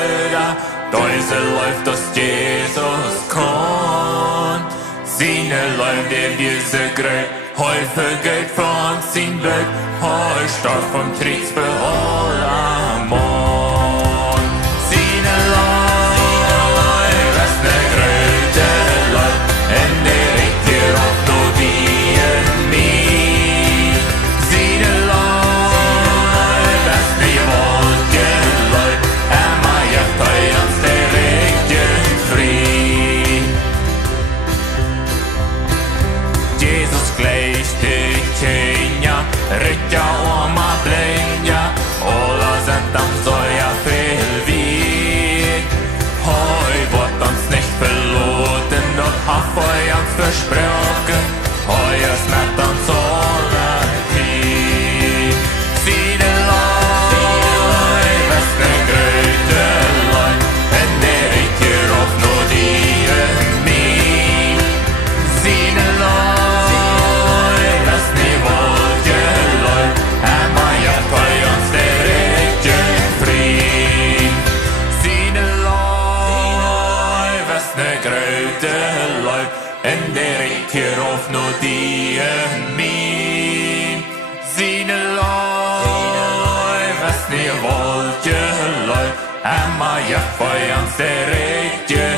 Brüder, Deuse läuft, dass Jesus kommt. Seine Leute, wir sind greit, häufig Geld von sin Blut, heu stark vom Kriegs für aller Mond. Seine Leute, was ne gröte Leute, en der regt hier auf nur die en mir. Seine Leute, was ne wolke Leute, emma jacht heu ans der regt in Fried. Jesus gleicht die Kenia, Ritter Oma Blenja, Ola sind am Säuer viel wie. Heu wird uns nicht verloren, doch hab euch uns versprochen, heu ist mit uns alle hier. Seine Leute, was ne gröte Leute, en der ich hier auf nur die en mir. Seine Leute, was ne wolke Leute, emma jacht bei uns der Regen Fried. Seine Leute, was ne gröte Leute, en der ich hier auf nur die en mir. Seine Leute, was ne wolke Leute, emma jacht bei uns der Regen